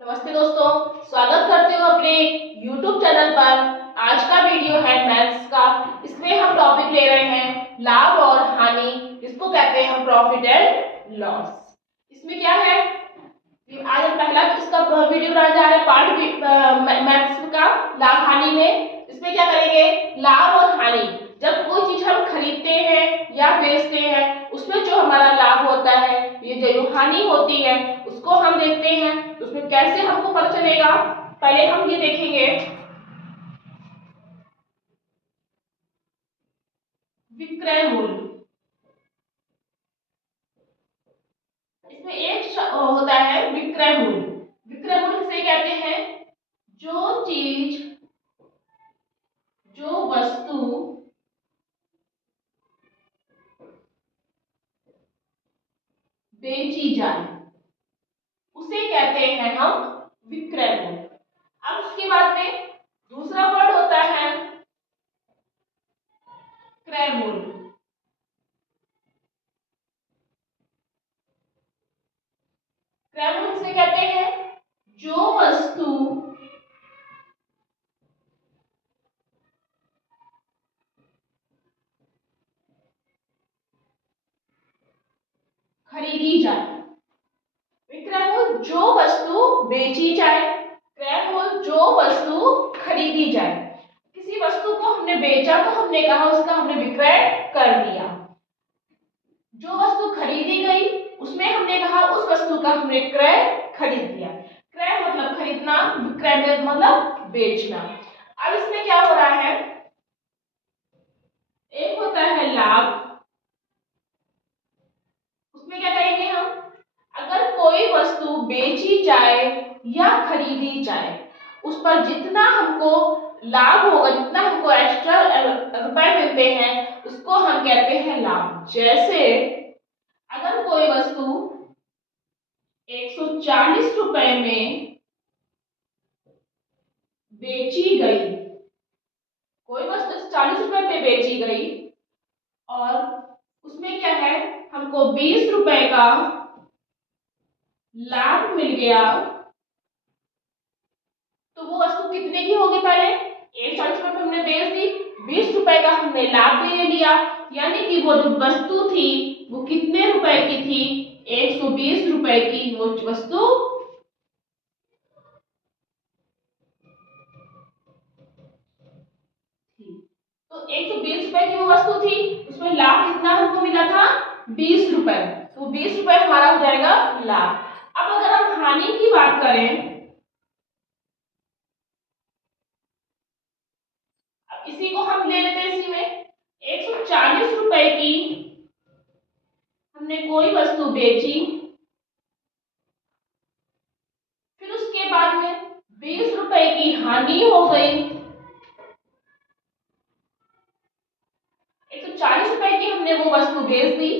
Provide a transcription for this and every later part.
नमस्ते दोस्तों, स्वागत करती हूँ अपने YouTube चैनल पर। आज का वीडियो है मैथ्स का। इसमें हम टॉपिक ले रहे हैं लाभ और हानि, जिसको कहते हैं हम प्रॉफिट एंड लॉस। इसमें क्या है, आज हम पहला इसका वीडियो बनाने जा रहे हैं पार्ट मैथ्स का लाभ हानि में। इसमें क्या करेंगे, लाभ और हानि। जब कोई चीज हम खरीदते हैं या बेचते हैं, उसमें जो हमारा लाभ होता है, ये जो हानि होती है, उसको हम देखते हैं। तो उसमें कैसे हमको पता चलेगा, पहले हम ये देखेंगे विक्रय मूल्य। इसमें एक होता है विक्रय मूल्य। विक्रय मूल्य से कहते हैं जो चीज, जो वस्तु बेची जाए, उसे कहते हैं हम विक्रय मूल्य। अब उसके बाद में दूसरा वर्ड होता है क्रय मूल्य। क्रय मूल्य से कहते हैं जो वस्तु खरीदी जाए। विक्रय मूल्य जो वस्तु बेची जाए, क्रय मूल्य जो वस्तु खरीदी जाए। किसी वस्तु को हमने बेचा तो हमने कहा उसका हमने विक्रय कर दिया। जो वस्तु खरीदी गई उसमें हमने कहा उस वस्तु का हमने क्रय खरीद दिया। क्रय मतलब खरीदना, विक्रय मतलब बेचना। अब इसमें क्या हो रहा है, एक होता है लाभ। उसमें क्या करेंगे हम, अगर कोई वस्तु बेची जाए या खरीदी जाए, उस पर जितना हमको लाभ होगा, जितना हमको एक्स्ट्रा रुपए मिलते हैं, उसको हम कहते हैं लाभ। जैसे अगर कोई वस्तु 140 रुपए में बेची गई, कोई वस्तु 40 रुपए में बेची गई और उसमें क्या है, हमको 20 रुपए का लाभ मिल गया, तो वो वस्तु कितने की होगी, पहले 140 रुपए में हमने बेच दी, 20 रुपए का हमने लाभ ले लिया, यानी कि वो जो वस्तु थी वो कितने रुपए की थी, 120 रुपए की वो वस्तु। तो 120 रुपए की वो वस्तु थी, उसमें लाभ कितना हमको मिला था, 20 रुपए। तो 20 रुपए हमारा हो जाएगा लाभ। अब अगर हम हानि की बात करें, अब इसी को हम ले लेते हैं। इसी में 140 रुपए की हमने कोई वस्तु बेची, फिर उसके बाद में 20 रुपए की हानि हो गई। 140 रुपए की हमने वो वस्तु बेच दी,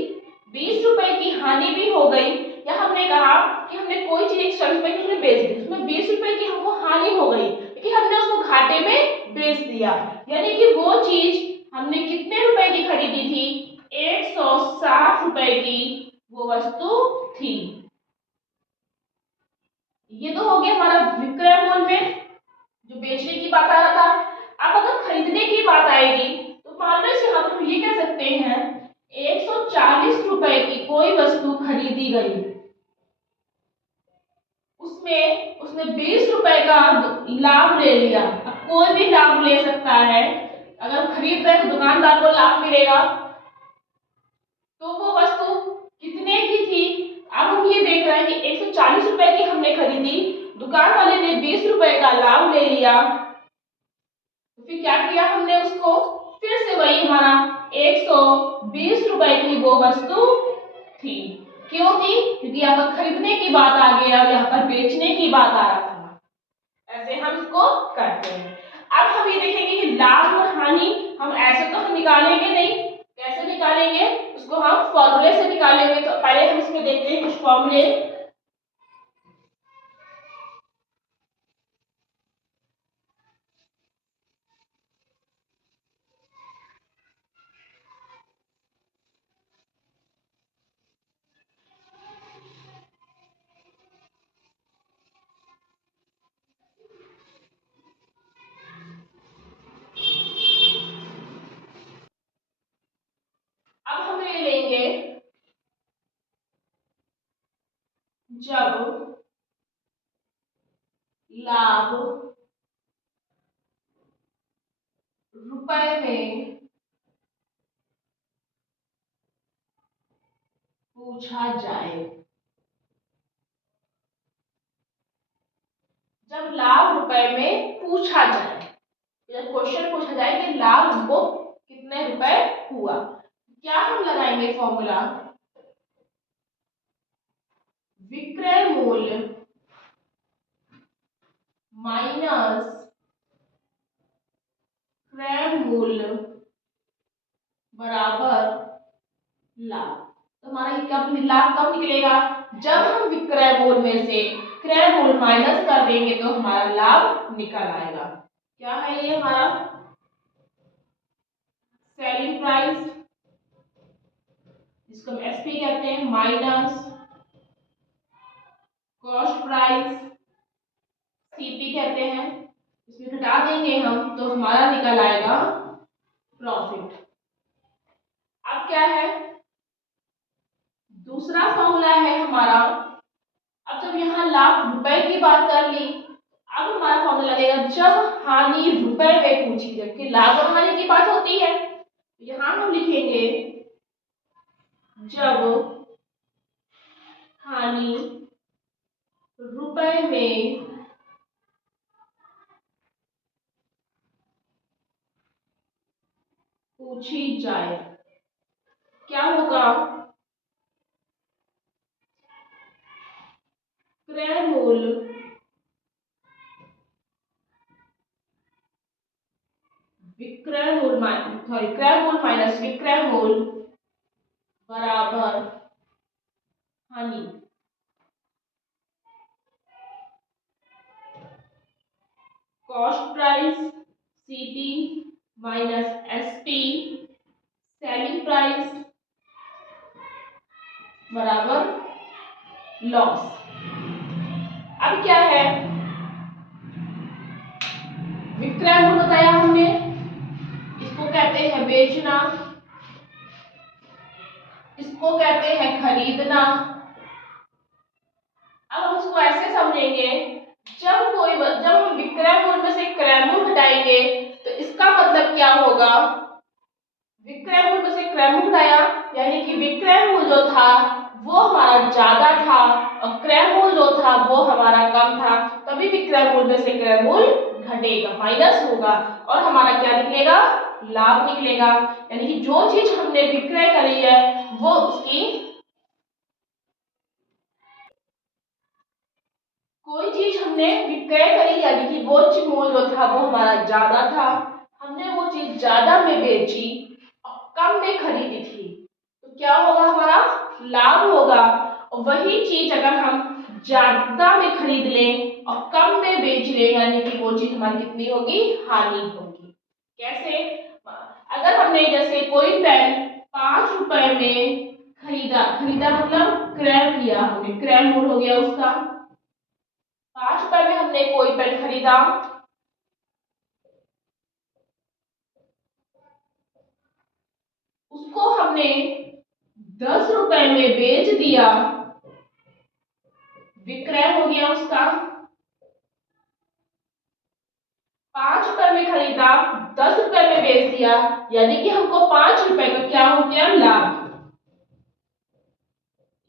20 रुपए की हानि भी हो गई। या हमने कहा कि हमने कोई चीज 140 रुपए की हमने बेच दी, उसमें 20 रुपए की हमको हानि हो गई, लेकिन हमने उसको घाटे में बेच दिया। यानी कि वो चीज हमने कितने रुपए की खरीदी थी, 160 रुपए की वो वस्तु थी। ये तो हो गया हमारा विक्रय मूल्य में जो बेचने की बात आ रहा था। अब अगर खरीदने की बात आएगी, तो मान लो यहाँ पर हम ये कह सकते हैं 140 रुपए की कोई वस्तु खरीदी गई, उसमें उसने 20 रुपए का लाभ ले लिया। अब कोई भी लाभ ले सकता है, अगर खरीद रहे तो दुकानदार को लाभ मिलेगा। तो वो वस्तु कितने की थी, अब हम ये देख रहे हैं कि 140 रुपए की हमने खरीदी, दुकान वाले ने 20 रुपए का लाभ ले लिया। तो फिर क्या किया हमने, उसको फिर से वही हमारा 120 रुपए की वो वस्तु थी। क्यों थी, क्योंकि यहाँ पर खरीदने की बात आ गई और यहाँ पर बेचने की बात आ रहा था। ऐसे हम इसको करते हैं। अब हम ये देखेंगे कि लाभ और हानि हम ऐसे तो हम निकालेंगे नहीं, कैसे निकालेंगे उसको हम फॉर्मूले से निकालेंगे। तो पहले हम इसमें देखते हैं कुछ फॉर्मूले। लाभ रुपए में पूछा जाए। जब लाभ रुपए में पूछा जाए, जब क्वेश्चन पूछा जाए कि लाभ हमको कितने रुपए हुआ, क्या हम लगाएंगे फॉर्मूला? विक्रय मूल्य माइनस क्रय मूल्य बराबर लाभ। तो हमारा ये कब लाभ कब निकलेगा? जब हम विक्रय मूल्य में से क्रय मूल्य माइनस कर देंगे तो हमारा लाभ निकल आएगा। क्या है ये हमारा? सेलिंग प्राइस, जिसको हम एसपी कहते हैं, माइनस कॉस्ट प्राइस, सीपी कहते हैं। इसमें घटा देंगे हम तो हमारा निकल आएगा प्रॉफिट। अब क्या है? दूसरा फॉर्मूला है हमारा, अब जब यहाँ लाभ रुपए की बात कर ली, अब हमारा फॉर्मूला लगेगा जब हानि रुपए में पूछी, जबकि लाभ और हानि की बात होती है। यहाँ हम लिखेंगे जब हानि रुपए में पूछी जाए, क्या होगा? क्रय मूल्य विक्रय मूल्य क्रय मूल्य माइनस विक्रय मूल्य बराबर हानि। Cost price CP minus SP, selling price बराबर लॉस। अब क्या है? विक्रय मूल्य बताया हमने, इसको कहते हैं बेचना, इसको कहते हैं खरीदना। अब हम इसको ऐसे समझेंगे, जब हम विक्रय मूल्य में से क्रय मूल्य घटाएंगे तो इसका मतलब क्या होगा? विक्रय मूल्य में से क्रय मूल्य घटाया यानी कि विक्रय मूल्य जो था वो हमारा ज्यादा था और क्रय मूल्य जो था वो हमारा कम था, तभी विक्रय मूल्य में से क्रय मूल्य घटेगा, माइनस होगा और हमारा क्या निकलेगा? लाभ निकलेगा। यानी कि जो चीज हमने विक्रय करी है वो उसकी, कोई चीज हमने विक्रय करी यानी कि वो मूल्य जो था वो हमारा ज्यादा था, हमने वो चीज ज्यादा में बेची और कम में खरीदी थी, तो क्या होगा? हमारा लाभ होगा। और वही चीज अगर हम ज्यादा में खरीद लें और कम में बेच लें यानी कि वो चीज हमारी कितनी होगी? हानि होगी। कैसे? अगर हमने जैसे कोई पेन 5 रुपए में खरीदा, खरीदा मतलब क्रय किया, हमने क्रय मूल्य हो गया उसका, 5 रुपए में हमने कोई पेन खरीदा, उसको हमने 10 रुपए में बेच दिया, विक्रय हो गया उसका। 5 रुपए में खरीदा, 10 रुपए में बेच दिया, यानी कि हमको 5 रुपए का क्या हो गया? लाभ।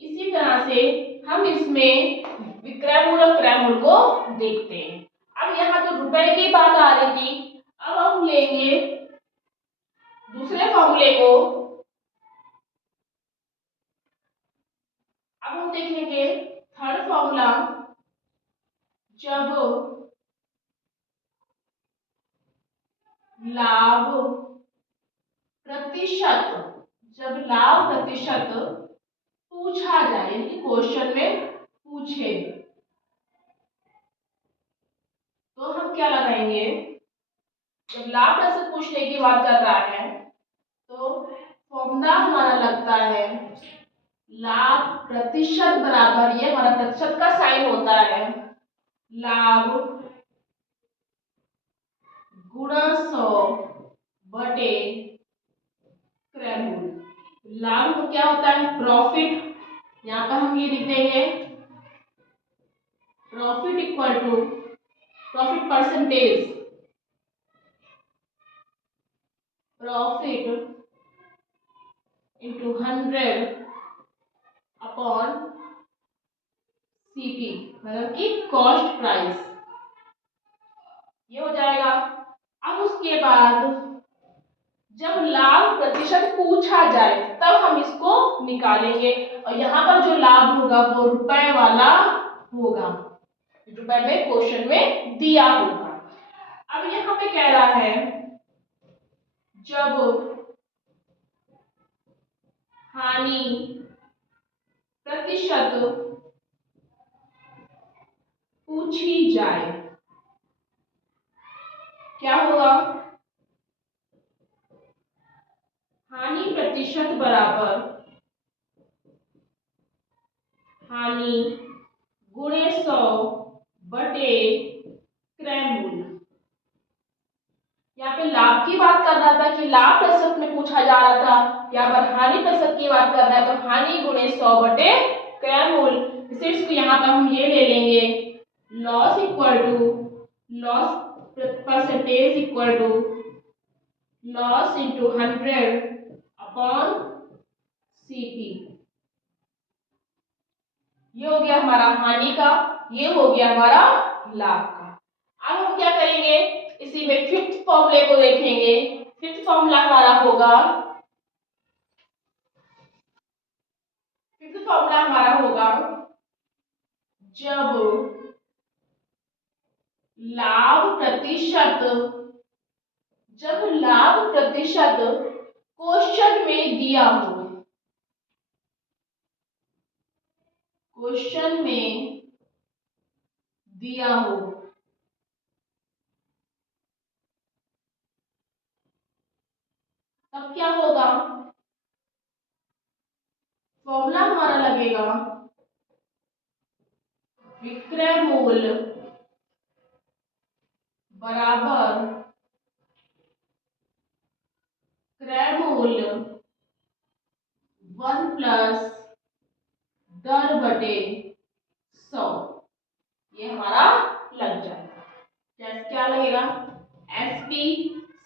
इसी तरह से हम इसमें विक्रय मूल्य और क्रय मूल्य को देखते हैं। अब यहाँ तो रुपए की बात आ रही थी, अब हम लेंगे दूसरे फॉर्मूले को। अब हम देखेंगे थर्ड फॉर्मूला, जब लाभ प्रतिशत, जब लाभ प्रतिशत पूछा जाए यानी कि क्वेश्चन में पूछे तो हम क्या लगाएंगे? जब लाभ प्रतिशत पूछने की बात कर रहा है तो फॉर्मूला हमारा लगता है लाभ प्रतिशत बराबर, ये हमारा प्रतिशत का साइन होता है, लाभ गुणा 100 बटे क्रय मूल्य। लाभ को क्या होता है? प्रॉफिट। यहाँ पर हम ये लिख देंगे profit equal to profit percentage, profit into 100 upon CP, मतलब कि कॉस्ट प्राइस, ये हो जाएगा। अब उसके बाद जब लाभ प्रतिशत पूछा जाए तब हम इसको निकालेंगे, और यहाँ पर जो लाभ होगा वो रुपए वाला होगा, रुपए में क्वेश्चन में दिया होगा। अब यहाँ पे कह रहा है जब हानि प्रतिशत पूछी जाए, क्या होगा, हानि प्रतिशत बराबर हानि गुणे 100 बटे क्रय मूल्य। यहाँ पे लाभ की बात कर रहा था कि लाभ प्रतिशत में पूछा जा रहा था, यहाँ पर हानि प्रतिशत की बात कर रहा है तो हानि गुणे 100 बटे क्रय मूल्य। इसे इसको यहाँ पर हम ये ले लेंगे, loss equal to loss percentage equal to loss into 100 upon CP. ये हो गया हमारा हानि का, ये हो गया हमारा लाभ का। अब हम क्या करेंगे, इसी में फिफ्थ फॉर्मूले को देखेंगे। फिफ्थ फॉर्मूला हमारा होगा, फिफ्थ फॉर्मूला हमारा होगा जब लाभ प्रतिशत, जब लाभ प्रतिशत क्वेश्चन में दिया हो, क्वेश्चन में दिया हो, तब क्या होगा, फॉर्मूला हमारा लगेगा विक्रय मूल्य बराबर क्रय मूल्य 1 प्लस दर बटे 100। ये हमारा लग जाएगा। जैसे क्या लगेगा, SP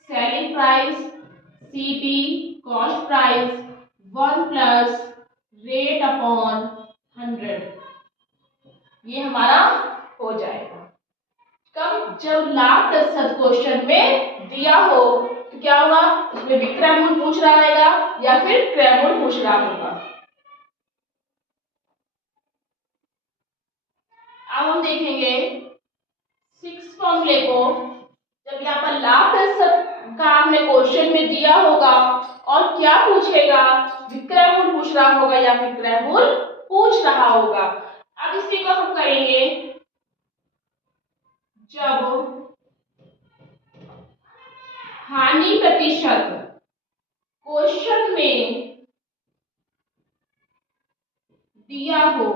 selling price, CP cost price, 1 plus rate upon 100, ये हमारा हो जाएगा। कब, जब लाभ प्रतिशत क्वेश्चन में दिया हो तो क्या होगा, उसमें विक्रय मूल्य पूछ रहा रहेगा या फिर क्रय मूल्य पूछ रहा होगा। अब हम देखेंगे सिक्स फॉर्मूले को। जब यहाँ पर लाभ प्रतिशत का हमने क्वेश्चन में दिया होगा और क्या पूछेगा, विक्रय मूल्य पूछ रहा होगा या फिर क्रय मूल्य पूछ रहा होगा। अब इसी को हम करेंगे, जब हानि प्रतिशत क्वेश्चन में दिया हो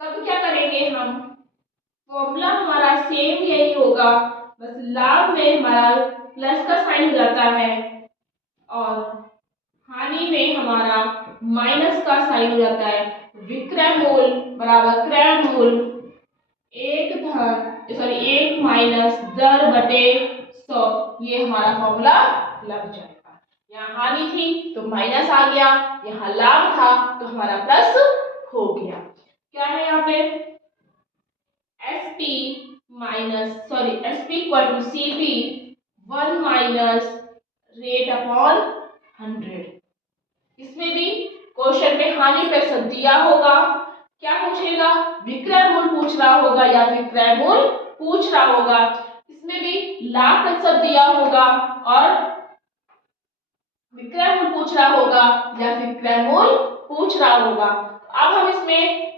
तब क्या करेंगे हम, फॉर्मूला हमारा सेम यही होगा, बस लाभ में हमारा प्लस का साइन हो जाता है और हानि में हमारा माइनस का साइन हो जाता है। विक्रय मूल्य बराबर क्रय मूल्य 1 माइनस दर बटे 100, ये हमारा फॉर्मूला लग जाएगा। यहाँ हानि थी तो माइनस आ गया, यहाँ लाभ था तो हमारा प्लस हो गया। क्या है यहाँ पे, SP equal to CP 1 minus rate upon 100। इसमें भी क्वेश्चन में हानि प्रतिशत दिया होगा, क्या पूछेगा, विक्रय मूल्य पूछ रहा होगा या फिर क्रय मूल्य पूछ रहा होगा। इसमें भी लाभ प्रतिशत दिया होगा और विक्रय मूल्य पूछ रहा होगा या फिर क्रय मूल्य पूछ रहा होगा। अब हम इसमें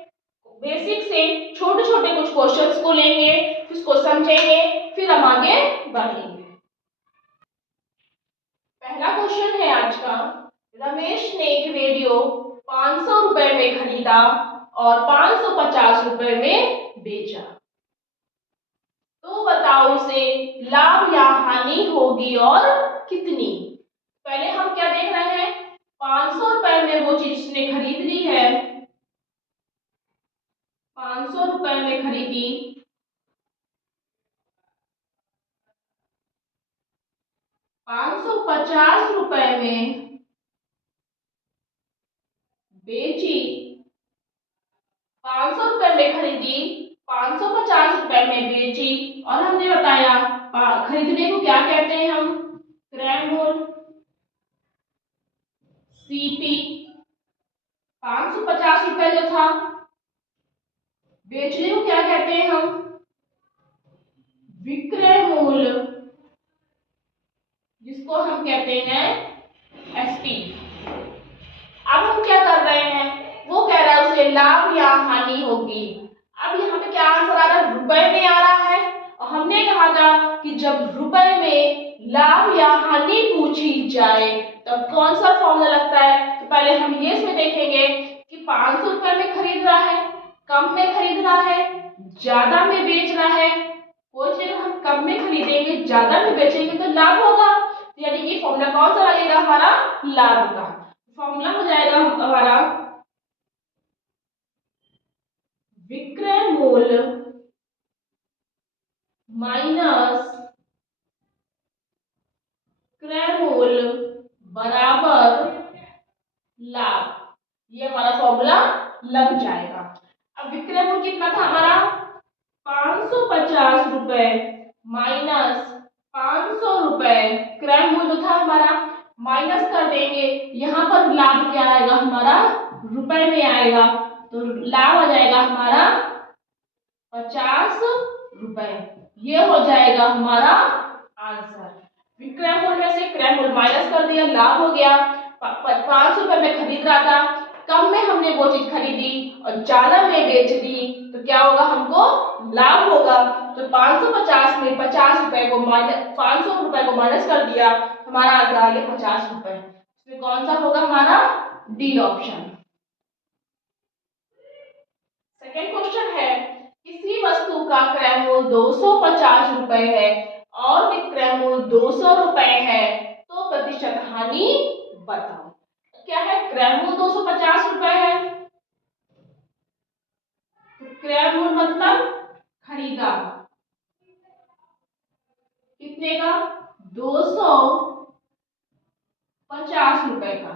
बेसिक से छोटे छोटे कुछ क्वेश्चंस को लेंगे, फिर उसको समझेंगे, फिर हम आगे बढ़ेंगे। पहला क्वेश्चन है आज का, रमेश ने एक रेडियो 500 रुपए में खरीदा और 550 रुपए में बेचा, तो बताओ उसे लाभ या हानि होगी और कितनी। पहले हम क्या देख रहे हैं, 500 रुपए में वो चीज उसने खरीद ली है रुपए में खरीदी, 550 रुपए में बेची, 500 रुपए में खरीदी, 550 रुपए में बेची, और हमने बताया खरीदने को क्या कहते हैं हम, क्रय मूल्य, सीपी। 550 रुपए जो था, बेचने को क्या कहते हैं हम, विक्रय मूल्य, जिसको हम कहते हैं एसपी। अब हम क्या कर रहे हैं, वो कह रहा है उसे लाभ या हानि होगी। अब यहाँ पे क्या आंसर आ रहा है, रुपए में आ रहा है, और हमने कहा था कि जब रुपए में लाभ या हानि पूछी जाए तब कौन सा फॉर्मूला लगता है। तो पहले हम ये इसमें देखेंगे कि 500 रुपए में खरीद रहा है, कम में खरीद रहा है, ज्यादा में बेच रहा है। कोई चीज हम कम में खरीदेंगे, ज्यादा में बेचेंगे तो लाभ होगा, यानी कि फॉर्मूला कौन सा लगेगा हमारा, लाभ का। फॉर्मूला हो जाएगा हमारा विक्रय मूल्य माइनस क्रय मूल्य बराबर लाभ। ये हमारा फॉर्मूला लग जाएगा। अब विक्रय मूल्य कितना था हमारा, 550 रुपए माइनस 500 रुपए, क्रय मूल्य था हमारा, माइनस कर देंगे, यहाँ पर लाभ क्या आएगा हमारा, रुपए में आएगा, तो लाभ आ जाएगा हमारा 50 रुपए। ये हो जाएगा हमारा आंसर। विक्रय मूल्य में से क्रय मूल्य माइनस कर दिया, लाभ हो गया। 500 रुपए में खरीद रहा था, कम में हमने वो चीज खरीदी और ज्यादा में बेच दी, तो क्या होगा, हमको लाभ होगा। तो 550 में 50 रुपए को माइनस 500 रुपए को माइनस कर दिया, हमारा आंसर आ गया 50 रुपए। इसमें कौन सा होगा हमारा, डी ऑप्शन। सेकेंड क्वेश्चन है, किसी वस्तु का क्रय मूल्य 250 रुपए है और विक्रय मूल्य 200 रुपए है, तो प्रतिशत हानि बताओ। क्या है, क्रय मूल्य 250 रुपए है, क्रय मूल्य मतलब खरीदा कितने का, 250 रुपए का,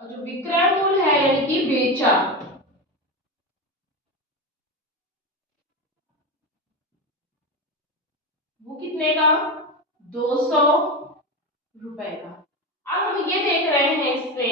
और जो विक्रय मूल्य है यानी कि बेचा, वो कितने का, 200 रुपए का। अब हम ये देख रहे हैं इससे,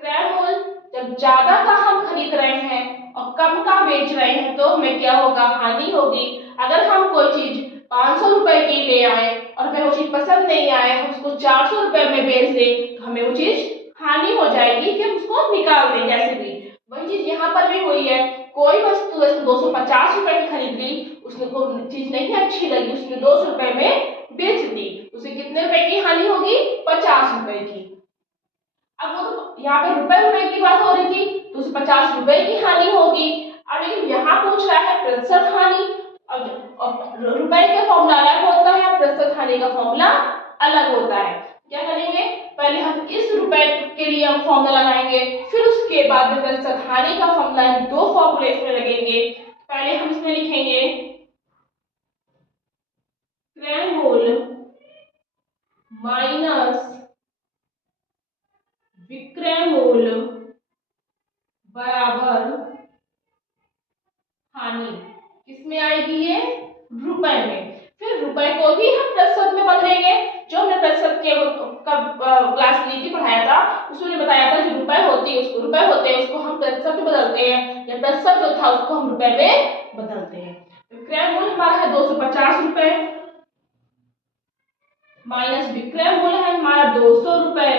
क्रय मूल्य जब ज्यादा का हम खरीद रहे हैं और कम का बेच रहे हैं तो हमें क्या होगा, हानि होगी। अगर हम कोई चीज 500 रुपए की ले आए और हमें वो चीज पसंद नहीं आए, हम उसको 400 रुपए में बेच दें तो हमें वो चीज हानि हो जाएगी कि हम उसको निकाल दें कैसे भी। वही चीज यहाँ पर भी हुई है, कोई वस्तु 250 रुपए की खरीद ली, उसने को चीज नहीं अच्छी लगी, उसने 200 रुपए में बेच दी, उसे कितने रुपए की हानि होगी, 50 रुपए की। अब वो तो यहाँ पे रुपए की बात हो रही थी, तो उसे 50 रुपए की हानि होगी। अब लेकिन यहाँ पूछ रहा है प्रतिशत हानि, अब रुपए का फॉर्मूला अलग होता है, प्रतिशत हानि का फॉर्मूला अलग होता है। क्या करेंगे, पहले हम इस रुपए के लिए हम फॉर्मूला लगाएंगे, फिर उसके बाद में प्रतिशत हानि का फॉर्मूला, दो फॉर्मूले इसमें लगेंगे। पहले हम इसमें लिखेंगे क्रय मूल्य माइनस विक्रय मूल्य बराबर हानि। किसमें आएगी ये, रुपए में। फिर रुपए को ही हम प्रतिशत में बदलेंगे, जो हमने प्रतिशत के क्लास ली थी, पढ़ाया था, उसमें बताया था जो रुपए होती है, उसको रुपए होते हैं उसको हम प्रतिशत में बदलते हैं, या प्रतिशत जो था उसको हम रुपए में बदलते हैं। तो क्रय मूल्य हमारा है 250 रुपए माइनस विक्रय मूल्य है हमारा 200 रुपए,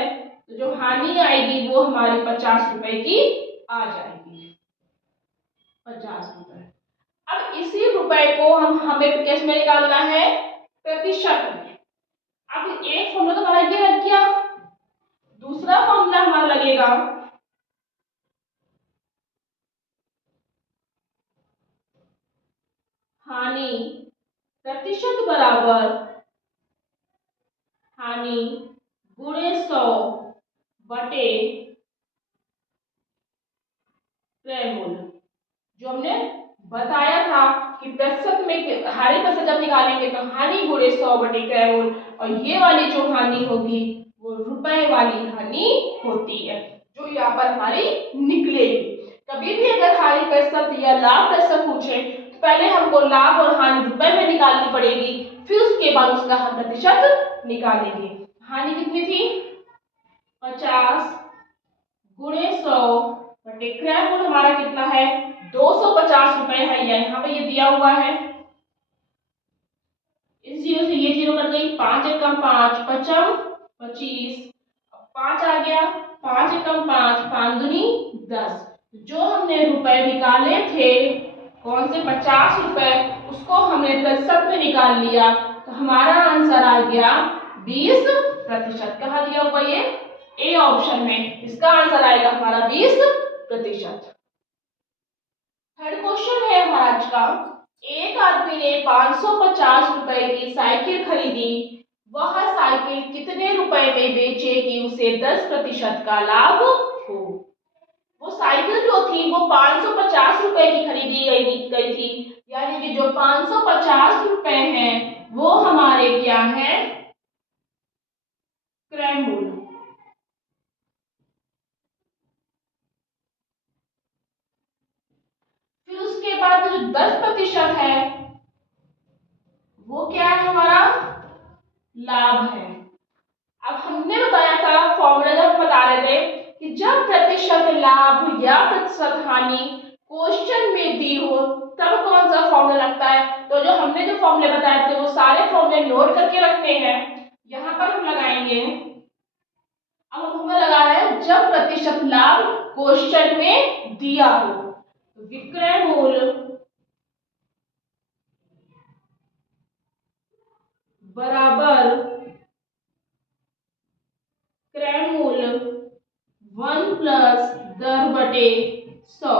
तो जो हानि आएगी वो हमारी 50 रुपए की आ जाएगी, 50 रुपए। अब इसी रुपए को हमें किस में निकालना है, प्रतिशत में। अब एक फॉर्मूला तो हमारा ये लग गया, दूसरा फॉर्मूला हमारा लगेगा हानि प्रतिशत बराबर हानि गुणे 100 बटे क्रय मूल्य, जो हमने बताया था कि प्रतिशत में हानि प्रतिशत जब निकालेंगे तो हानि गुणे 100 बटे क्रय मूल, और ये वाली जो हानि होगी वो रुपए वाली हानि होती है जो यहाँ पर हमारी निकलेगी। कभी भी अगर हानि प्रतिशत या लाभ प्रतिशत पूछे तो पहले हमको लाभ और हानि रुपए में निकालनी पड़ेगी, फिर उसके बाद उसका हम प्रतिशत निकालेंगे। हानि कितनी थी? 50 गुणे 100 बटे क्रय मूल हमारा कितना है? 250 रुपए है, यहाँ पे ये दिया हुआ है। इस जीरो से ये जीरो कट गई, 5 एकम 5 पचम 25, 5 आ गया, 5 एकम 5 5 दूनी 10। जो हमने रुपए निकाले थे कौन से 50 रुपए, उसको हमने प्रतिशत में निकाल लिया तो हमारा आंसर आ गया 20%। कहाँ दिया हुआ ये? ए ऑप्शन में। इसका आंसर आएगा हमारा 20%। थर्ड क्वेश्चन है हमारा आज का। एक आदमी ने 550 रुपए की साइकिल खरीदी, वह साइकिल कितने रुपए में बेचे कि उसे 10% का लाभ हो? वो साइकिल जो थी वो 550 रुपए की खरीदी गई थी, यानी कि जो 550 रुपए हैं वो हमारे क्या है? क्रय मूल। फिर उसके बाद जो 10% है वो क्या है? हमारा लाभ है। अब हमने बताया था फॉर्मूला, जब बता रहे थे कि जब प्रतिशत लाभ या प्रतिशत हानि क्वेश्चन में दी हो तब कौन सा फॉर्मूला लगता है। तो जो हमने जो फॉर्मूले बताए थे वो सारे फॉर्मूले नोट करके रखने हैं, यहाँ पर हम लगाएंगे। अब फॉर्मूला लगा रहे हैं जब प्रतिशत लाभ क्वेश्चन में दिया हो, विक्रय मूल बराबर क्रय मूल 1 प्लस दर बटे 100।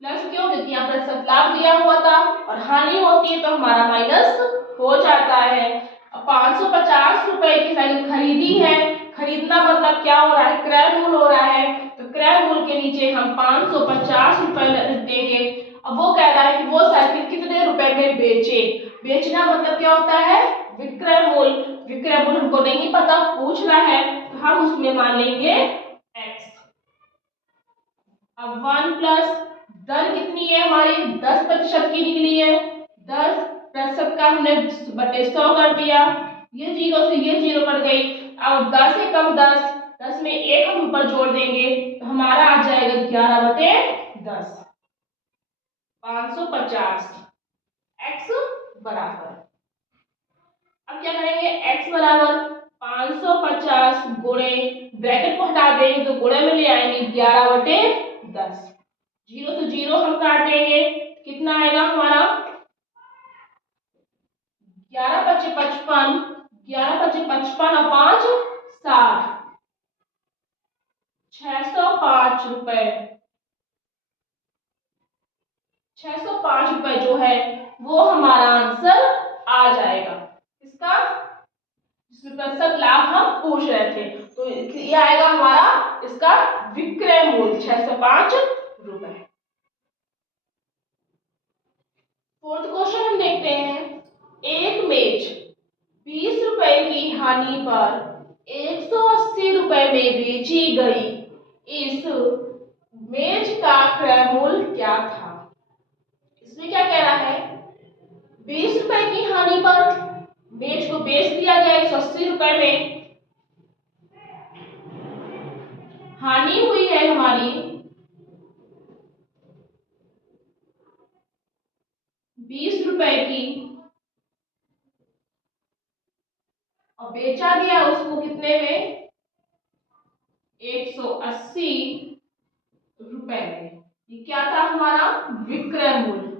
प्लस क्यों? क्योंकि यहाँ प्रतिशत लाभ दिया हुआ था और हानि होती है तो हमारा माइनस हो जाता है। अब 550 रुपए की साइकिल खरीदी है, खरीदना मतलब क्या हो रहा है? क्रय मूल हो रहा है, तो क्रय मूल के नीचे हम 550 रुपए लिख देंगे। अब वो कह रहा है कि वो साइकिल कितने रुपए में बेचे। बेचना मतलब क्या होता है? विक्रय मूल। विक्रय मूल हमको नहीं पता, पूछ रहा है तो हम उसमें मान लेंगे x। अब 1 प्लस दर कितनी है हमारी? 10% की निकली है, 10% का हमने बटे 100 कर दिया, ये जीरो से ये जीरो कट गई। अब 10 एकम 10, 10 में एक हम ऊपर जोड़ देंगे तो हमारा आ जाएगा 11 बटे 10। 550 x बराबर, अब क्या करेंगे? x बराबर 550 गुणे, ब्रैकेट को हटा देंगे तो गुणे में ले आएंगे 11 बटे 10। जीरो से जीरो हम काट देंगे, कितना आएगा हमारा? 11 पचे 55, 11 पचे 55 और 5 60, 605 रुपए। 605 रुपए जो है वो हमारा आंसर आ जाएगा। इसका प्रतिशत लाभ हम पूछ रहे थे तो ये आएगा हमारा इसका विक्रय मूल्य 605 रुपए। फोर्थ क्वेश्चन हम देखते हैं। एक मेज 20 रुपए की हानि पर 180 रुपए में बेची गई, इस मेज का क्रय मूल्य क्या था? इसमें क्या कह रहा है? 20 रुपए की हानि पर मेज को बेच दिया गया 180 रुपए में, हानि हुई है हमारी 20 रुपए की और बेचा गया उसको कितने में? 180 रुपए में। ये क्या था हमारा? विक्रय मूल्य।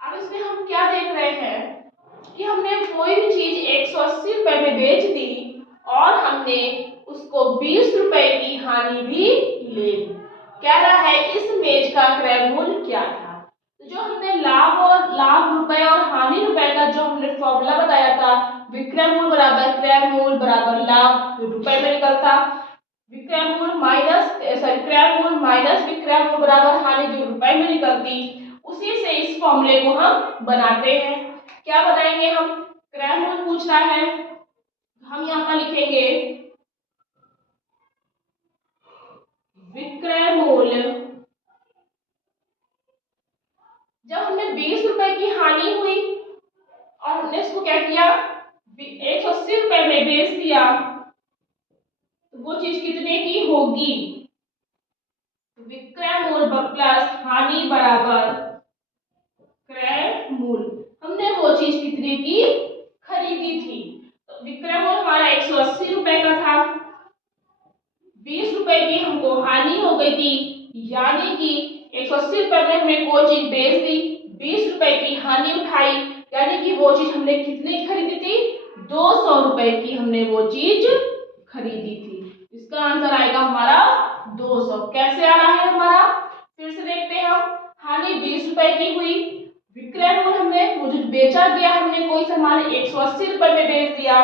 अब इसमें हम क्या देख रहे हैं कि हमने कोई भी चीज 180 रुपए में बेच दी और हमने उसको 20 रुपए की हानि भी ले ली। कह रहा है इस मेज का क्रय मूल्य क्या था। तो जो हमने लाभ रुपए और हानि रुपए का जो हमने फॉर्मूला बताया था, विक्रय मूल्य बराबर क्रय मूल्य बराबर लाभ रुपए में निकलता, विक्रय मूल्य माइनस क्रय मूल्य माइनस विक्रय मूल्य बराबर हानि जो रुपए में निकलती, उसी से इस फॉर्मूले को हम बनाते हैं। क्या बनाएंगे हम? क्रय मूल्य पूछ रहा है, हम यहाँ पर लिखेंगे विक्रय मूल्य। जब हमने 20 रुपए की हानि हुई और हमने इसको क्या किया, 180 रुपए में बेच दिया, तो वो चीज कितने की होगी? विक्रय मूल्य प्लस हानि बराबर क्रय मूल्य। हमने वो चीज कितने की खरीदी थी? तो विक्रय मूल्य हमारा 180 रुपए का था, 20 रुपए की हमको हानि हो गई थी, यानी कि 180 रुपए में हमने कोई चीज बेच दी, 20 रुपए की हानि उठाई, यानी कि वो चीज हमने कितने की खरीदी थी? 200 रुपए की हमने वो चीज खरीदी थी। इसका आंसर आएगा हमारा 200। कैसे आ रहा है हमारा? फिर से देखते हैं हम। हानि 20 रुपए की हुई, विक्रय मूल्य हमने वो जो बेचा गया, हमने कोई सामान 180 रुपए में बेच दिया।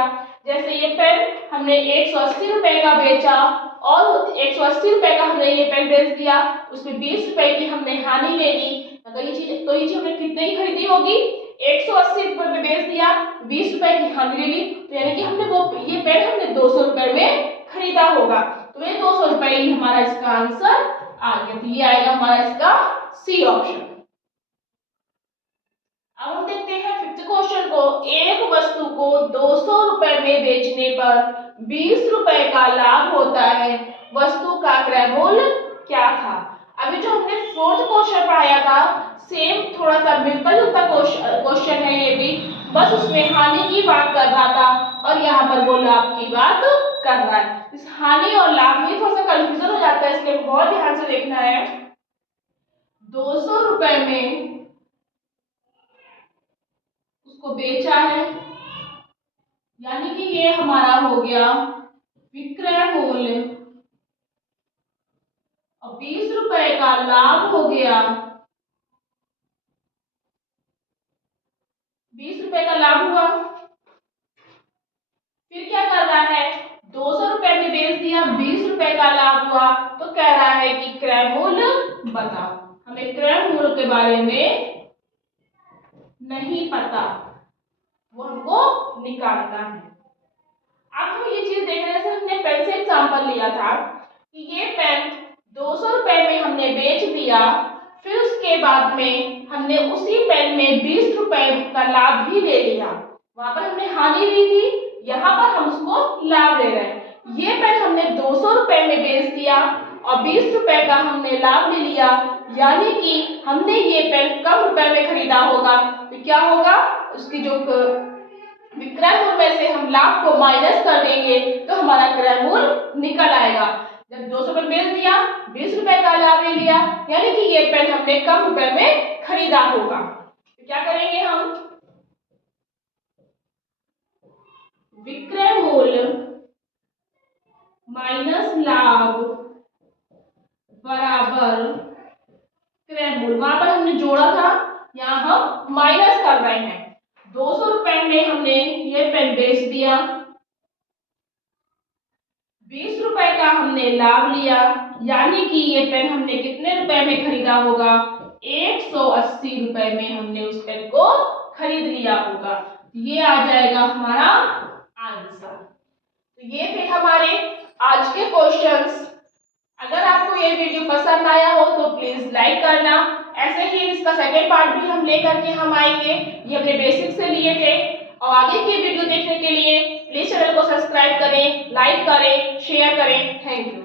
जैसे ये पेन हमने 180 रुपए का बेचा और 180 रुपए का हमने ये पेन बेच दिया, उसमें 20 रुपए की हमने हानि ले ली। तो ये चीज हमने कितने की खरीदी होगी? 180 रुपए में बेच दिया, 20 रुपए की हानि ले ली, तो यानी कि हमने वो ये पेन हमने 200 रुपए में खरीदा होगा। तो ये 200 रुपए ही हमारा इसका आंसर आ गया। तो ये आएगा हमारा इसका सी ऑप्शन। अब हम देखते हैं फिफ्थ क्वेश्चन को। एक वस्तु को 200 रुपए में बेचने पर 20 रुपए का लाभ होता है, वस्तु का क्रय मूल्य क्या था? अभी जो हमने फोर्थ क्वेश्चन पढ़ाया था, सेम थोड़ा सा मिलता जुलता क्वेश्चन है ये भी, बस उसमें हानि की बात कर रहा था और यहाँ पर वो लाभ की बात कर रहा है। इस हानि और लाभ में थोड़ा सा कंफ्यूजन हो जाता है, इसलिए बहुत ध्यान से देखना है। 200 रुपए में उसको बेचा है, यानी कि ये हमारा हो गया विक्रय मूल्य, और 20 रुपए का लाभ हो गया, 20 रुपए का लाभ हुआ। फिर क्या कर रहा है? 200 रुपए में बेच दिया, 20 रुपए का लाभ हुआ, तो कह रहा है कि क्रय मूल्य बताओ। हमें क्रय मूल्य के बारे में नहीं पता, वो हमको निकालना है। अब हम ये चीज देख रहे हैं, हमने पेन से एग्जांपल लिया था कि ये पेन 200 रुपए में हमने बेच दिया, फिर उसके बाद में हमने उसी पेन में 20 रुपए का लाभ भी ले लिया। वहां पर हमने हानि ली थी, यहाँ पर हम उसको लाभ ले रहे हैं। ये पेन हमने 200 रुपए में बेच दिया और 20 रुपए का हमने लाभ ले लिया, यानी कि हमने ये पेन कम रुपए में खरीदा होगा। तो क्या होगा? उसकी जो विक्रय मूल्य में से हम लाभ को माइनस कर देंगे तो हमारा क्रय मूल्य निकल आएगा। जब 200 रुपए बेच दिया, 20 रुपए का लाभ ले लिया, यानी कि ये पेन हमने कम रुपए में खरीदा होगा। तो क्या करेंगे हम? विक्रय मूल्य माइनस लाभ बराबर क्रय मूल्य। वहां पर हमने जोड़ा था, यहाँ हम माइनस कर रहे हैं। 200 रुपए में हमने ये पेन बेच दिया, 20 रुपए का हमने लाभ लिया, यानी कि ये पेन हमने कितने रुपए में खरीदा होगा? 180 रुपए में हमने उस पेन को खरीद लिया होगा। ये आ जाएगा हमारा आंसर। तो ये थे हमारे आज के क्वेश्चंस। अगर आपको ये वीडियो पसंद आया हो तो प्लीज लाइक करना। ऐसे ही इसका सेकंड पार्ट भी हम लेकर के हम आएंगे, ये हमने बेसिक से लिए थे। और आगे की वीडियो देखने के लिए प्लीज चैनल को सब्सक्राइब करें, लाइक करें, शेयर करें। Thank you.